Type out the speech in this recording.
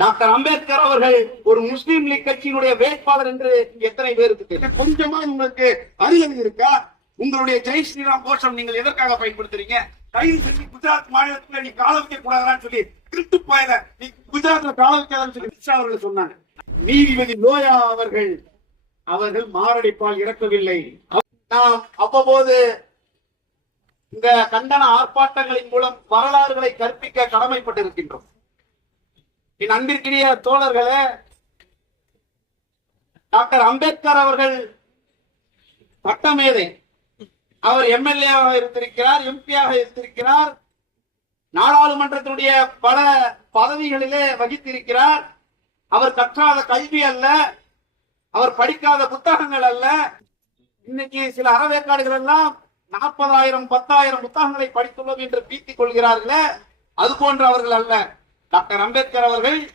Doctor Ambedkar அவர்கள் ஒரு முஸ்லீம் league கட்சியினுடைய வேட்பாளர் என்று எத்தனை பேருக்கு தெரியும்? கொஞ்சமா உங்களுக்கு அறிவு இருக்கா? உங்களுடைய ஜெய் ஸ்ரீராம் கோஷம் நீங்கள் எதற்காக பயன்படுத்துறீங்க? கைது செஞ்சு குஜராத் மாநிலத்துல நீ கால வைக்க கூடாதான்னு சொல்லி திருட்டு பாயல நீ குஜராத்ல கால வைக்காதான்னு சொல்லி அமித்ஷா அவர்கள் சொன்னாங்க. நீதிபதி லோயா அவர்கள் அவர்கள் மாரடைப்பால் இறக்கவில்லை. நாம் அவ்வப்போது இந்த கண்டன ஆர்ப்பாட்டங்களின் மூலம் வரலாறுகளை கற்பிக்க கடமைப்பட்டிருக்கின்றோம். என் அன்பிற்கிடைய தோழர்களே டாக்டர் அம்பேத்கர் அவர்கள் சட்டமேதை அவர் எம்எல்ஏவாக இருந்திருக்கிறார் எம்பியாக இருந்திருக்கிறார் நாடாளுமன்றத்தினுடைய பல பதவிகளிலே வகித்திருக்கிறார். அவர் கற்றாத கல்வி அல்ல அவர் படிக்காத புத்தகங்கள் அல்ல. இன்னைக்கு சில அறவேக்காடுகள் எல்லாம் நாற்பதாயிரம் பத்தாயிரம் புத்தகங்களை படித்துள்ளோம் என்று பீத்திக் கொள்கிறார்களே அது போன்ற அவர்கள் அல்ல. டாக்டர் அம்பேத்கர் அவர்கள்